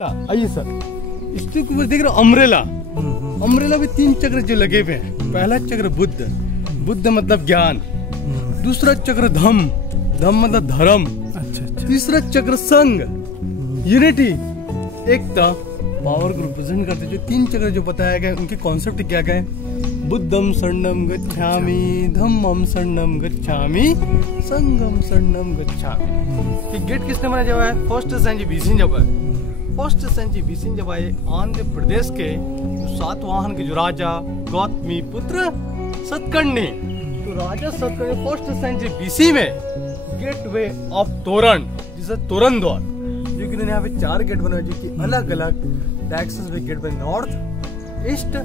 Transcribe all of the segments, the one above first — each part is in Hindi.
आइए सर, इसके ऊपर देख रहे हो अम्ब्रेला। अम्ब्रेला में 3 चक्र जो लगे हुए हैं। पहला चक्र बुद्ध, बुद्ध मतलब ज्ञान। दूसरा चक्र धम्म, धम्म मतलब धर्म। तीसरा चक्र संघ, यूनिटी, एकता, पावर को रिप्रेजेंट करते। जो 3 चक्र जो बताया गया उनके कॉन्सेप्ट क्या क्या है? बुद्धम शरणम गच्छामि, धम्मम शरणम गच्छामि, संघम शरणम गच्छामि। ये गेट किसने बनाया जब है? फर्स्ट सेंचुरी बीसी जब है। फर्स्ट सेंचुरी बीसी जब आए आंध्र प्रदेश के सातवाहन के जो राजा गौतमी पुत्र सतकर्णी, तो राजा सतकर्णी फर्स्ट सेंचुरी बीसी में गेटवे ऑफ तोरण, जिसे तोरण द्वार, जो कि यहाँ पे 4 गेट बने हुए जो कि अलग अलग डायरेक्शंस में गेट बने, नॉर्थ, ईस्ट,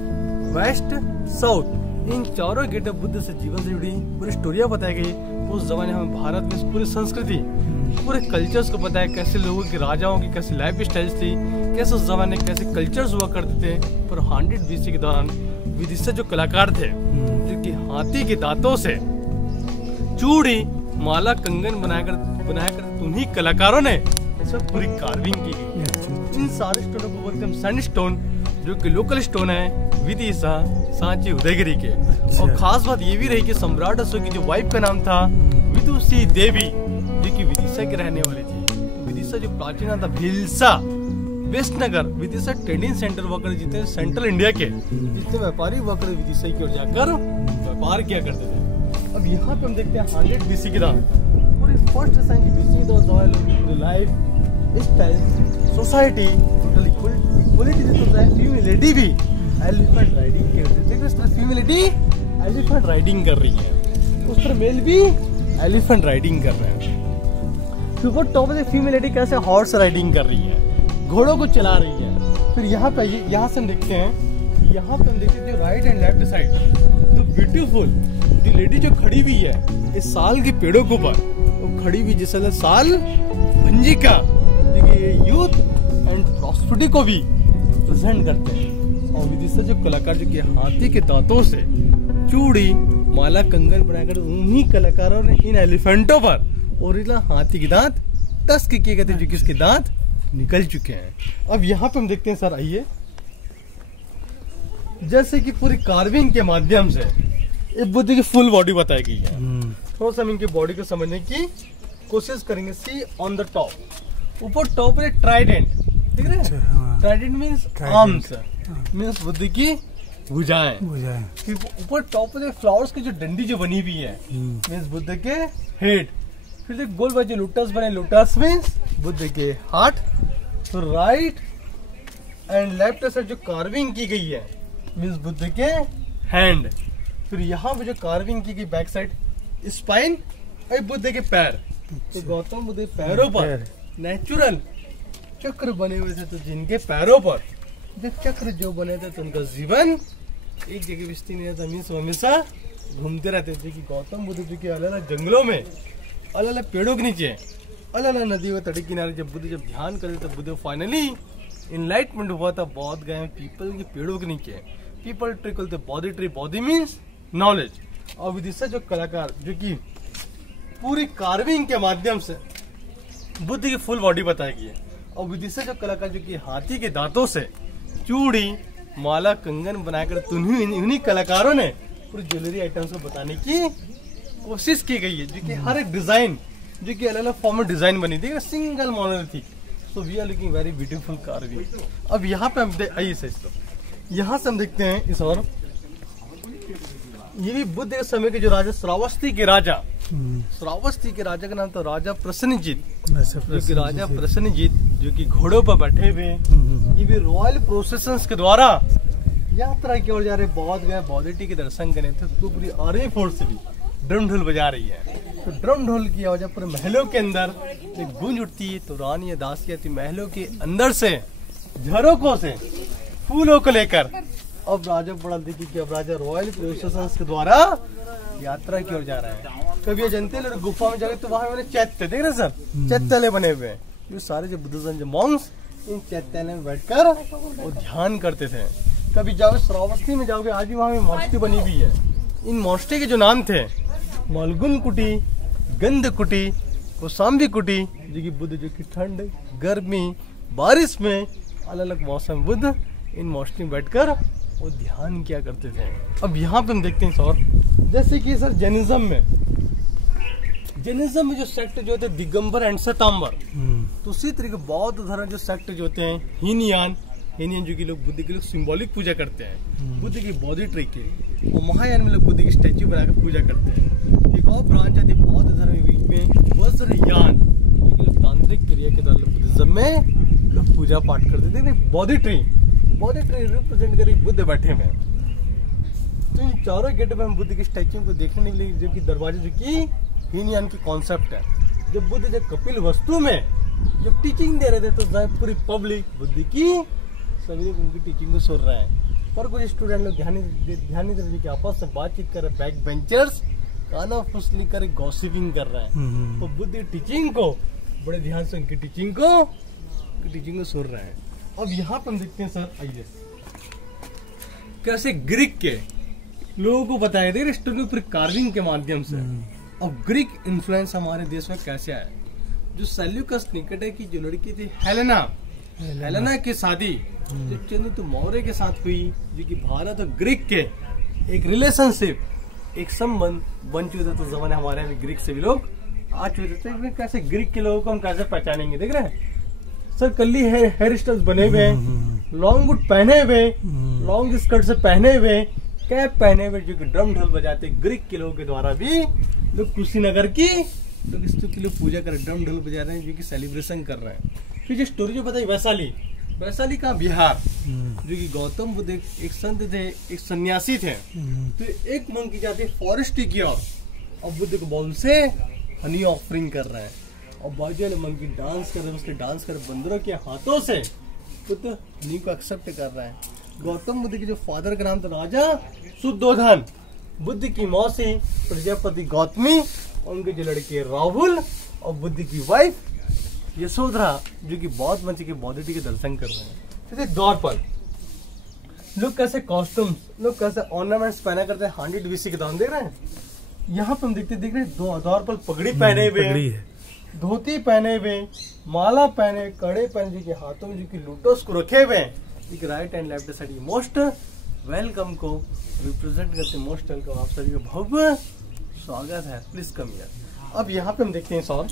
वेस्ट, साउथ। इन चारों गेट बुद्ध से जीवन से जुड़ी पूरी स्टोरियां बताई गई। उस जमाने हमें भारत में पूरी संस्कृति, पूरे कल्चर्स को बताया, कैसे लोगों की, राजाओं की कैसे लाइफ स्टाइल्स थी, कैसे उस जमाने कैसे कल्चर्स हुआ करते थे। पर 100 BC के दौरान विदिशा जो कलाकार थे, जो कि हाथी के दांतों से चूड़ी, माला, कंगन बनाकर उन्हीं कलाकारों ने इसमें पूरी कार्विंग की गई। इन सारे स्टोनों को बोलते हैं सैंडस्टोन, जो कि लोकल स्टोन है विदिशा, सांची, उदयगिरी के। और खास बात ये भी रही कि सम्राट अशोक की जो वाइफ का नाम था विदुषी देवी, जो कि विदिशा के रहने वाली थी। तो विदिशा जो प्राचीन नाम था भिलसा, वेस्टनगर, विदिशा ट्रेडिंग सेंटर हुआ कर, जितने सेंट्रल इंडिया के जितने व्यापारी हुआ कर विदिशा की ओर जाकर व्यापार किया करते थे। अब यहाँ पे हम देखते हैं 100 BC के दौरान पूरी फर्स्ट सेंचुरी BC के दौरान lifestyle, society, total equality femality भी एलिफेंट राइडिंग करते थे। इस तरह फीमेलिटी एलिफेंट राइडिंग कर रही है, उस तरह मेल भी एलिफेंट राइडिंग कर रहे हैं। सुपर टॉप से फीमेलिटी कैसे हॉर्स राइडिंग कर रही है, घोड़ों को चला रही है। फिर यहाँ पे यहाँ से हम देखते हैं, यहाँ पे हम देखते हैं राइट एंड लेफ्ट साइड तो ब्यूटीफुल जो लेडी जो खड़ी हुई है इस साल के पेड़ों के ऊपर, वो खड़ी हुई जिससे साल भंजिका, देखिए यूथ एंड प्रॉस्पेरिटी को भी प्रेजेंट करते हैं। और विदिशा जो कलाकार जो कि हाथी के दांतों से चूड़ी, माला, कंगन बनाकर उन्हीं कलाकारों ने इन एलिफेंटों पर ओरिजिनल हाथी के दांत टस्क किए गए थे, जो कि उसके दांत निकल चुके हैं। अब यहाँ पे हम देखते हैं सर, आइए, जैसे कि पूरी कार्विंग के माध्यम से एक बुद्ध की फुल बॉडी बताई गई है। थोड़ा सा हम इनकी बॉडी को समझने की कोशिश करेंगे। सी ऑन द टॉप, ऊपर टॉप पे ट्राइडेंट दिख रहे हैं? Trident means arms, means Buddha की भुजाएं। ऊपर टॉप पे फ्लावर्स की जो डंडी जो बनी हुई है मीन्स बुद्ध के हेड। फिर गोल बाजू लोटस बने, लोटस मीन्स बुद्ध के हार्ट। तो राइट एंड लेफ्ट साइड जो कार्विंग की गई है मीन्स बुद्ध के हैंड। फिर यहाँ पे जो कार्विंग की गई बैक साइड स्पाइन और बुद्ध के पैर। तो गौतम बुद्ध के पैरों पर नेचुरल चक्र बने हुए थे, तो जिनके पैरों पर जब चक्र जो बने थे तो उनका जीवन एक जगह विस्तीर्ण नहीं रहता, मीन्स हमेशा घूमते रहते थे। कि गौतम बुद्ध जी के अलग अलग जंगलों में, अलग अलग पेड़ों के नीचे, अलग अलग नदियों के तट किनारे जब बुद्ध जब ध्यान करते तब बुद्ध फाइनली इनलाइटमेंट हुआ था। बौद्ध गए पीपल के पेड़ों के नीचे, पीपल ट्री बोलते body tree, body means knowledge. और विदिशा जो कलाकार जो कि पूरी कार्विंग के माध्यम से बुद्ध की फुल बॉडी बताई गई है। और विदिशा जो कलाकार जो कि हाथी के दांतों से चूड़ी, माला, कंगन बनाकर उन्हीं कलाकारों ने पूरी ज्वेलरी आइटम्स को बताने की कोशिश की गई है, जो कि हर एक डिजाइन जो कि अलग अलग फॉर्म में डिजाइन बनी थी, single monolithic. So we are looking very beautiful carving. अब यहाँ पे हम आइए से इसको यहाँ से हम देखते हैं इस और ये भी बुद्ध के समय के जो राजा श्रावस्ती के राजा, श्रावस्ती के राजा का नाम था राजा प्रसन्नजीत, जो कि राजा प्रसन्नजीत जो कि घोड़ों पर बैठे हुए, ये भी रॉयल प्रोसेशंस के द्वारा यात्रा की ओर जा रहे। बौद्ध गए बौद्धिटी के दर्शन करने थे, तो पूरी आर्मी फोर्स भी ड्रम ढोल बजा रही है। तो ड्रम ढोल की आवाज पूरे महलों के अंदर एक गूंज उठती है। तो रानी दासियां थी महलों के अंदर से झरोकों से फूलों को लेकर। अब राजा बड़ा देखिए कि अब राजा रॉयल प्रोसेशंस के द्वारा यात्रा की ओर जा रहा है। कभी ये जनते लोग गुफा में जाके तो वहां मैंने चैत्य देख रहे सर, चैत्यालय बने हुए हैं। ये सारे जो बुद्धिज्म जो मॉन्क्स इन चैत्यालय में बैठकर वो ध्यान करते थे। कभी जाओगे श्रावस्ती में जाओगे, आज भी वहां में मॉन्स्टी बनी हुई है। इन मॉन्स्टी के जो नाम थे मलगुन कुटी, गंध कुटी, कौशाम्बी कुटी, जो कि बुद्ध जो कि ठंड, गर्मी, बारिश में, अलग अलग मौसम बुद्ध इन मौसम में बैठकर वो ध्यान किया करते थे। अब यहाँ पे हम देखते हैं सर, जैसे कि सर जैनिज्म में जो सेक्ट जो होते हैं दिगंबर एंड श्वेतांबर, तो उसी तरीके बौद्ध धर्म जो सेक्ट जो होते हैं हीनयान जो कि लोग बुद्ध के लोग सिंबॉलिक पूजा करते हैं, बुद्ध की बॉडी ट्री के, और महायान में लोग बुद्ध की स्टैच्यू बनाकर पूजा करते हैं। एक और ब्रांच आती है बौद्ध धर्म के बीच में वज्रयान, जो कि लोग तांत्रिक क्रिया के द्वारा बुद्धिज्म में लोग पूजा पाठ करते थे। बॉडी ट्री रिप्रेजेंट कर बुद्ध बैठे हुए। तो इन चारों गेट पे हम बुद्ध की स्टैच्यू को देखने के लिए जो कि दरवाजे जो कि हीनयान की कॉन्सेप्ट है। जब बुद्ध जब कपिल वस्तु में जब टीचिंग दे रहे थे तो पूरी पब्लिक बुद्ध की सभी लोग उनकी टीचिंग को सुन रहे हैं, पर कुछ स्टूडेंट लोग ध्यान नहीं दे रहे कि आपस में बातचीत कर रहे, बैक बेंचर्स काना फुसली कर गॉसिपिंग कर रहे हैं। तो बुद्ध की टीचिंग को बड़े ध्यान से उनकी टीचिंग को सुन रहे हैं। अब यहाँ पर हम देखते हैं सर, आइए कैसे ग्रीक के लोगों को बताया दे रहे पर कार्विंग के माध्यम से। अब ग्रीक इन्फ्लुएंस हमारे देश में कैसे आया। जो सेल्यूकस निकेटर की जो लड़की थी हेलेना की शादी जो चंद्रगुप्त मौर्य के साथ हुई, जो कि भारत और ग्रीक के एक रिलेशनशिप, एक संबंध बन चुके थे। तो जमाने हमारे में ग्रीक से भी लोग आ चुके थे। कैसे ग्रीक के लोगों को हम कैसे पहचानेंगे, देख रहे हैं सर, कल्ली हेयर स्टाइल्स बने हुए, लॉन्ग बूट पहने हुए, लॉन्ग स्कर्ट से पहने हुए, कैप पहने हुए, जो कि ड्रम ढोल बजाते। ग्रीक के लोगों के द्वारा भी लोग कुशीनगर की लोग इस के लिए पूजा कर रहे, ड्रम ढोल बजा रहे हैं, जो कि सेलिब्रेशन कर रहे हैं। फिर जो स्टोरी जो बताई वैशाली का बिहार, जो कि गौतम बुद्ध एक संत थे, एक सन्यासी थे। तो एक मंग की जाती है फॉरेस्ट की ओर, और बुद्ध को बॉल से हनी ऑफरिंग कर रहे हैं, और बाजू वाले मंग की डांस कर रहे हैं। उसके डांस कर बंदरों के हाथों से बुद्ध हनी को एक्सेप्ट कर रहे हैं। गौतम बुद्ध के जो फादर का नाम था राजा शुद्धोधन, बुद्ध की मौसी प्रजापति गौतमी, और उनके जो लड़के राहुल, और बुद्ध की वाइफ यशोधरा, जो कि बौद्ध मंच के बॉडी के दर्शन कर रहे हैं। जैसे दौर पर लोग कैसे कॉस्ट्यूम्स, लोग कैसे ऑर्नामेंट्स पहना करते हैं 100 BC के दौरान, देख रहे हैं। यहाँ पे हम देख रहे हैं दौर पर पगड़ी पहने हुए, धोती पहने हुए, माला पहने, कड़े पहने, जो कि हाथों में जो कि लूटोस को रखे हुए हैं। एक right and left side most welcome को रिप्रेजेंट करते हैं। मोस्ट वेलकम, आप सभी का भव्य स्वागत है, प्लीज कम हियर। अब यहाँ पे हम देखते हैं सर,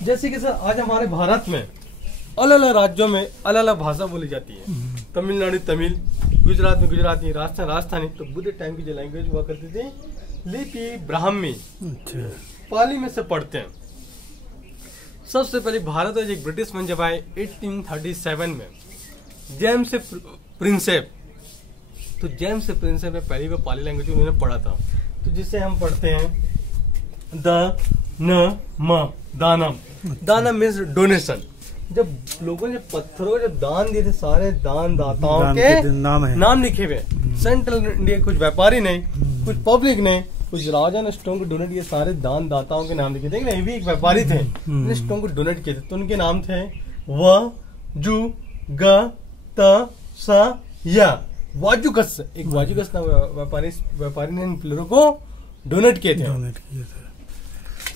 जैसे कि सर आज हमारे भारत में अलग अलग राज्यों में अलग अलग भाषा बोली जाती है। तमिलनाडु तमिल, गुजरात में गुजराती, राजस्थान राजस्थानी। तो बुद्ध टाइम की जो लैंग्वेज हुआ करती थी लिपि ब्राह्मी, पाली में से पढ़ते हैं। सबसे पहले भारत में एक ब्रिटिश मन जब आए 1837 में, जेम्स प्रिंसेप। तो जेम्स प्रिंसेप ने पहली बार पाली लैंग्वेज उन्होंने पढ़ा था, तो जिसे हम पढ़ते हैं दानम। दानम मीन्स डोनेशन। जब लोगों ने पत्थरों को जब दान दिए थे, सारे दान दाताओं के नाम लिखे हुए। सेंट्रल इंडिया कुछ व्यापारी नहीं, कुछ पब्लिक नहीं, कुछ राजा ने स्टोन को डोनेट किए, सारे दान दाताओं के नाम लिखे थे। ये भी एक व्यापारी थे, स्टोन को डोनेट किए थे। तो उनके नाम थे व जु ग त स या वाजुकस। एक वाजुकस नाम व्यापारी ने इन पिलरों को डोनेट किए थे।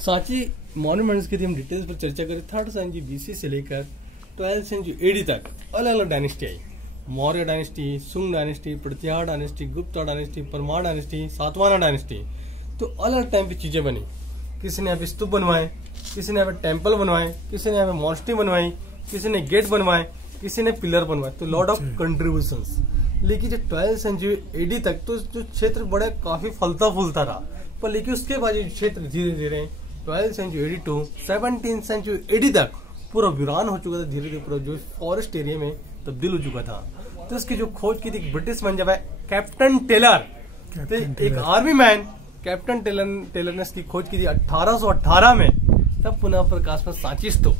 सांची मॉन्यूमेंट्स की हम डिटेल्स पर चर्चा करें। 3rd सेंचुरी BC से लेकर 12th सेंचुरी AD तक अलग अलग डायनेस्टी आई। Maurya dynasty, Sunga dynasty, Pratihara dynasty, Gupta dynasty, Parmar dynasty, Satavahana dynasty. तो अलग टाइम पे चीजें बनी। किसी ने यहाँ पे स्तूप बनवाए, किसी ने यहाँ पे टेम्पल बनवाए, किसी ने यहाँ पे मॉन्स्ट्री बनवाई, किसी ने गेट बनवाए, किसी ने पिलर बनवाए। तो लॉट ऑफ कंट्रीब्यूशंस। लेकिन जो 12th सेंचुरी AD तक तो जो क्षेत्र बड़ा काफी फलता फूलता रहा, पर लेकिन उसके बाद ये क्षेत्र धीरे धीरे 12th century AD to 17th century AD तक पूरा वीरान हो चुका था। धीरे धीरे पूरा जो फॉरेस्ट एरिया में तब्दील हो चुका था। तो इसकी जो खोज की थी ब्रिटिश मैन जब है कैप्टन टेलर, एक आर्मी मैन कैप्टन टेलर ने इसकी खोज की थी 1818 में। तब पुनः प्रकाश में सांचिस, तो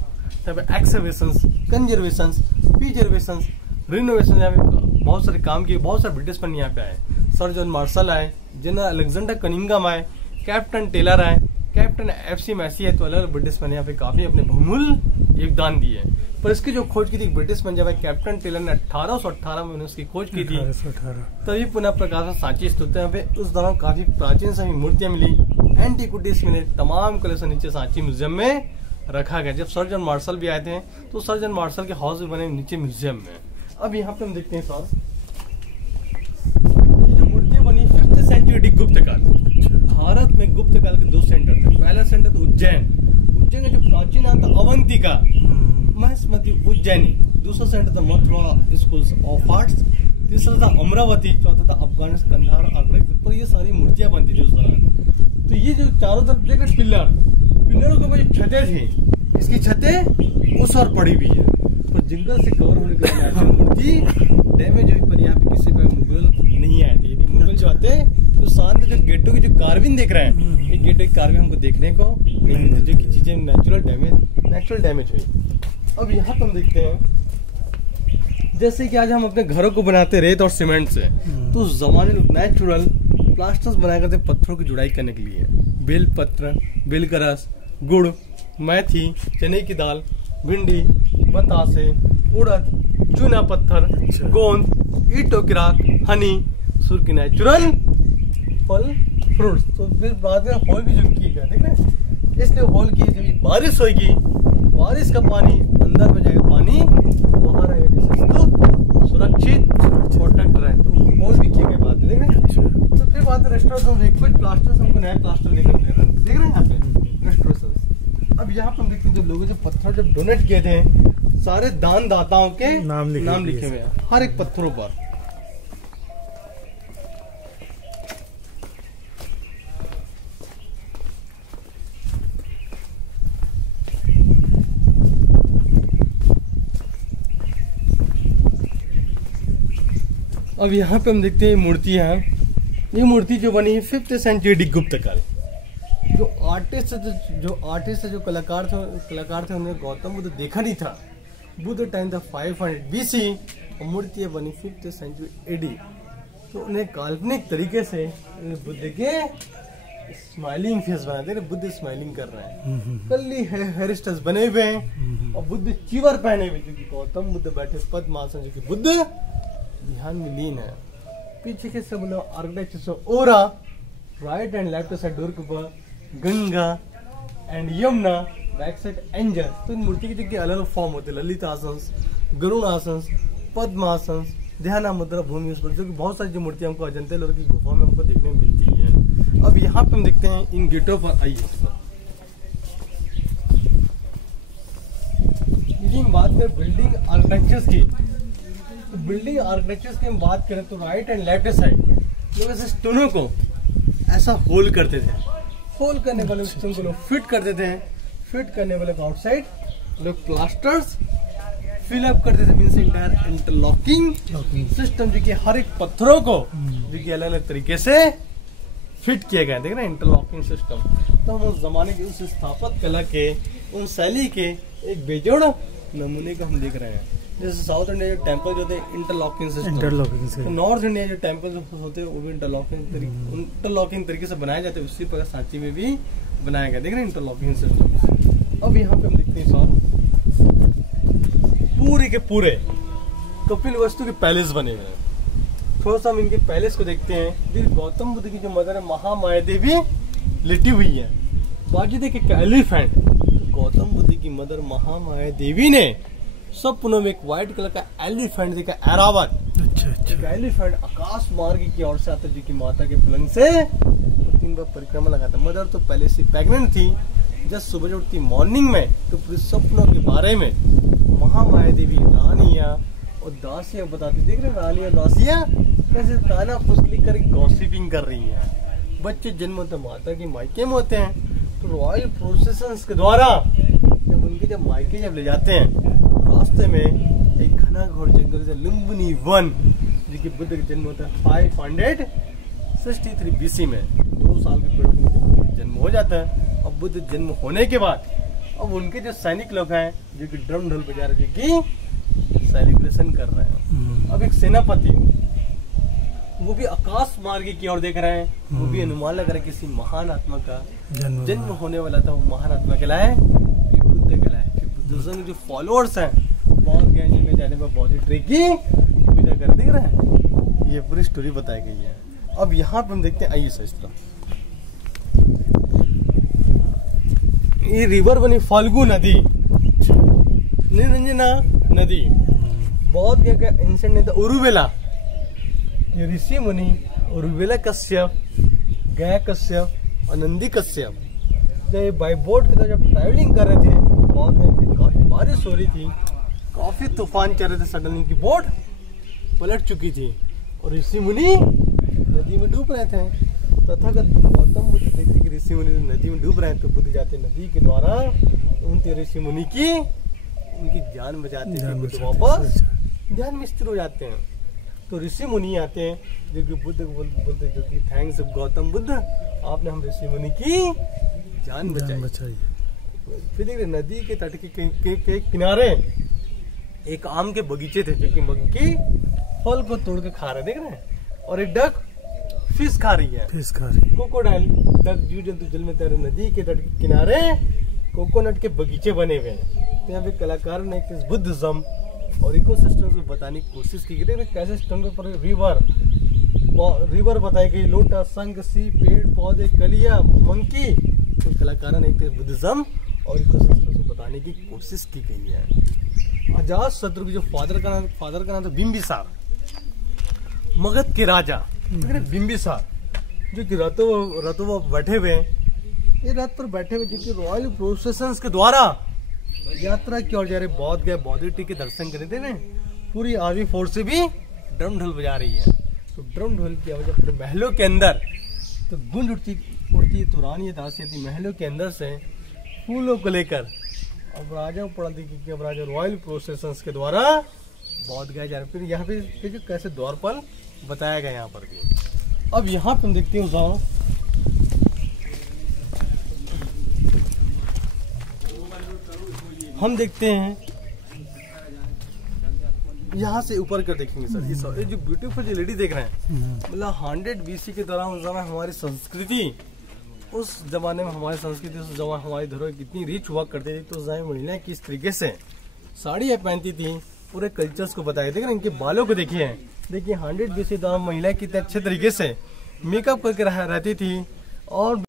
तब एक्सकवेशंस, कंजर्वेशंस, प्रिजर्वेशंस, रिनोवेशन, यहाँ पे बहुत सारे काम किए। बहुत सारे ब्रिटिश मैन यहाँ पे आए। सर जॉन मार्शल आए, जनरल अलेक्जेंडर कनिंघम आए, कैप्टन टेलर आए, कैप्टन FC मैसी है। तो अलग ब्रिटिश मैन यहाँ पे काफी अपने बहुमूल्य योगदान दिए। पर इसकी जो खोज की थी ब्रिटिश मैन जब कैप्टन टेलर ने 1818 में उसकी खोज की थी, तभी पुनः प्रकाश में सांची स्थित है। उस दौरान काफी प्राचीन सभी मूर्तियां मिली, एंटीक्विटीज मिले। तमाम कलेक्शन नीचे सांची म्यूजियम में रखा गया। जब सर जॉन मार्शल भी आए थे तो सर जॉन मार्शल के हाउस भी बने नीचे म्यूजियम में। अब यहाँ पे हम देखते हैं सर, ये जो मूर्तियां बनी 5th सेंचुरी गुप्त काल। भारत में गुप्त काल के 2 सेंटर थे। पहला सेंटर था उज्जैन का जो प्राचीन नाम था अवंतिका महेश्मती उज्जैनी। दूसरा सेंटर था मथुरा स्कूल्स ऑफ आर्ट्स। तीसरा था अमरावती। चौथा था अफगानिस्तान कंधार आगरा। पर ये सारी मूर्तियां बनती थी उस दौरान। तो ये जो चारों तरफ देख रहे पिलरों के ऊपर छतें थी, इसकी छतें उस और पड़ी हुई है। पर जंगल से कवर होने के कारण मूर्ति डैमेज हुई। पर यहाँ पे किसी पे मुगल नहीं आए थे। यदि मुगल जो आते तो शांत जो गेटों की जो कार्विंग देख रहे हैं, ये गेटों की कार्विंग हमको देखने को नहीं मिलती, जो की चीजें नेचुरल डैमेज हुई। अब यहाँ पर हम देखते हैं, जैसे कि आज हम अपने घरों को बनाते रेत और सीमेंट से, तो उस जमाने में नेचुरल प्लास्टर्स बनाया करते पत्थरों की जुड़ाई करने के लिए। बेल पत्र, बेल का रस, गुड़, मेथी, चने की दाल, भिंडी, बतासे, उड़द, चूना पत्थर, गोंद, ईंटों की राख, हनी, सुर की नेचुरल फल फ्रूट्स। तो फिर बाद में होल भी जो किए गए देख रहे हैं, इसलिए होल की जब बारिश होगी, बारिश का पानी अंदर में जाएगा, पानी बाहर आएगा, जिससे तो सुरक्षित प्रोटेक्ट रहे। तो होल भी किए गए बाद में देख रहे हैं। तो फिर बाद में रेस्टोरेंट प्लास्टर हमको नया प्लास्टर देख रहे हैं यहाँ पे रेस्टोरेंट। अब यहाँ पर हम देखते हैं जो लोगों जो पत्थर जब डोनेट किए थे, सारे दान दाताओं के नाम लिखे हुए हैं हर एक पत्थरों पर। अब यहाँ पे हम देखते हैं मूर्तियां। ये मूर्ति जो बनी है 5th सेंचुरी गुप्त काल। जो आर्टिस्ट जो कलाकार थे उन्होंने गौतम बुद्ध देखा नहीं था। बुद्ध टाइम था 500 BC और मूर्तियां बनी 5th सेंचुरी AD। तो उन्हें काल्पनिक तरीके से बुद्ध के स्माइलिंग फेस बनाते हैं। बुद्ध स्माइलिंग कर रहे हैं, कल्ली हेयर स्टाइल्स बने हुए हैं और बुद्ध चीवर पहने हुए, जो कि गौतम बुद्ध बैठे पद्मासन, जो कि बुद्ध ध्यान में लीन है। पीछे के सब लोग architecture aura, right and left side door के ऊपर Ganga and Yamuna, back side angel. तो इन मूर्ति की जो अलग अलग फॉर्म होते हैं, ललित आसन, गरुण आसन, पद्मासन, ध्यान मुद्रा, भूमि, जो कि बहुत सारी जो मूर्तियां हमको अजंता एलोरा की गुफा में हमको देखने में मिलती है। अब यहाँ पे हम देखते हैं इन गेटों पर आइए। यदि हम बात करें बिल्डिंग आर्किटेक्चर्स की, तो बिल्डिंग आर्किटेक्चर्स की हम बात करें तो राइट एंड लेफ्ट साइड लोग ऐसे स्टोनों को ऐसा होल करते थे। होल करने वाले स्टोन को लोग फिट करते थे। फिट करने वाले को आउटसाइड लोग प्लास्टर्स फिल अप करते थे। मींस इंटरलॉकिंग सिस्टम, जो कि हर एक पत्थरों को जो कि अलग अलग तरीके से फिट किए गए। देख रहे हैं इंटरलॉकिंग सिस्टम। तो हम उस जमाने की उस स्थापत्य कला के, उन शैली के एक बेजोड़ नमूने को हम देख रहे हैं। जैसे साउथ इंडिया जो टेम्पल जो थे इंटरलॉकिंग सिस्टम, नॉर्थ इंडिया जो टेम्पल जो होते हैं वो भी इंटरलॉकिंग तरीके से बनाए जाते हैं। उसी प्रकार सांची में भी बनाया गया। देख रहे हैं इंटरलॉकिंग सिस्टम। अब यहाँ पे हम देखते हैं साहब पूरे के पूरे कपिलवस्तु के पैलेस बने हुए हैं। थोड़ा सा हम इनके पैलेस को देखते हैं। फिर गौतम बुद्ध की जो मदर है महामाया देवी लेटी हुई है। बाकी देखिए एलिफेंट, तो गौतम बुद्ध की मदर महामाया देवी ने स्वप्नों में एक व्हाइट कलर का एलिफेंट देखा, ऐरावत। अच्छा। एलिफेंट आकाश मार्ग की ओर से आता, जो की माता के पलंग से 3 बार परिक्रमा लगाता। मदर तो पहले से प्रेग्नेंट थी। जब सुबह उठती मॉर्निंग में तो पूरे सपनों के बारे में महामाया देवी रानियां और दासियां बताती। देख रहे रानियां दासियां कैसे ताना फुसली कर गॉसिपिंग कर रही हैं। बच्चे जन्म होते माता के मायके में होते हैं, तो रॉयल प्रोसेशंस के द्वारा जब मायके जब ले जाते हैं, रास्ते में एक घना घोर जंगल से लुम्बिनी वन, जो कि बुद्ध का जन्म होता है 563 BC में। 2 साल के पेड़ों में जन्म हो जाता है। अब बुद्ध जन्म होने के बाद अब उनके जो सैनिक लोग हैं, जो कि ड्रम ढोल बजा रहे, जो कि सेलिब्रेशन कर रहे हैं। अब एक सेनापति, वो भी आकाश मार्ग की ओर देख रहे हैं। वो भी अनुमान लग रहा है किसी महान आत्मा का जन्म होने वाला था। वो महान आत्मा कहलाए, फिर बुद्ध कहलाए। फिर बुद्धिज्म के जो फॉलोअर्स हैं, बौद्ध ज्ञान में जाने पर बौद्ध ट्री की पूजा कर देख रहे हैं। ये पूरी स्टोरी बताई गई है। अब यहाँ पे हम देखते हैं, आइए इस तरह ये रिवर बनी फाल्गु नदी, निरंजना नदी। बहुत क्या एंशिएंट नेता उरुवेला, ये ऋषि मुनि उरुवेला कश्यप, गया कश्यप और नंदी कश्यप जब बाई बोट की तरफ जब ट्रैवलिंग कर रहे थे, बहुत काफी बारिश हो रही थी, काफी तूफान चल रहे थे, सडनली उनकी बोट पलट चुकी थी और ऋषि मुनि नदी में डूब रहे थे। तथागत गौतम बुद्ध देखते कि ऋषि मुनि नदी में डूब रहे हैं, तो बुद्ध जाते नदी के द्वारा उन ऋषि मुनि की उनकी जान बचाते थे, बुद्ध वापस ध्यान में स्थिर हो जाते हैं। तो ऋषि मुनि आते हैं जो कि बुद्ध को बोलते जो कि थैंक्स गौतम बुद्ध, आपने हम ऋषि मुनि की जान बचाई। फिर देखिए नदी के तट के किनारे एक आम के बगीचे थे, जो कि मक्खी फल को तोड़ के खा रहे, देख रहे हैं, और एक डक फिश खा रही है, कोकोडाइल डक जीव जंतु जल में तैर। नदी के तट के किनारे कोकोनट के बगीचे बने हुए हैं। तो यहाँ पे कलाकार ने बुद्धिज्म और इकोसिस्टम को बताने की कोशिश की गई। कैसे सिस्टम पर रिवर बताई गई, लोटस, शंख, सी, पेड़ पौधे, कलिया, मंकी। तो कलाकारों ने बुद्धिज्म और इकोसिस्टम को बताने की कोशिश की गई है। अजात शत्रु की जो फादर का नाम था बिंबिसार, मगध के राजा बिंबिसार, जो कि रथों पर बैठे हुए हैं। ये रथ पर बैठे हुए जो कि रॉयल प्रोसेशंस के द्वारा यात्रा की ओर जा रहे, बौद्ध गए बौद्ध के दर्शन करे थे। पूरी आर्मी फोर्स से भी ड्रम ढोल बजा रही है। तो ड्रम ढोल की आवाज अपने महलों के अंदर तो गूंज उठती तुरानी ये दासी आती महलों के अंदर से फूलों को लेकर। अब राजा को पढ़ाती क्योंकि अब राजा रॉयल प्रोसेशंस के द्वारा बौद्ध गए जा रहे। फिर यहाँ पे देखिए कैसे द्वारपाल बताया गया यहाँ पर भी। अब यहाँ पे हम देखते हैं उदाहरण, हम देखते हैं यहाँ से ऊपर कर देखेंगे सर। ये जो ब्यूटीफुल जो लेडी देख रहे हैं, मतलब 100 BC के दौरान उस समय हमारी संस्कृति, उस जमाने में हमारी संस्कृति, उस जमाने हमारी धरोहर कितनी रिच हुआ करती थी। तो उस समय महिलाएं किस तरीके से साड़ियाँ पहनती थी, पूरे कल्चर्स को बताया। देख रहे हैं इनके बालों को देखिए, 100 BC दौरान महिलाएं कितने अच्छे तरीके से मेकअप करके रहती थी और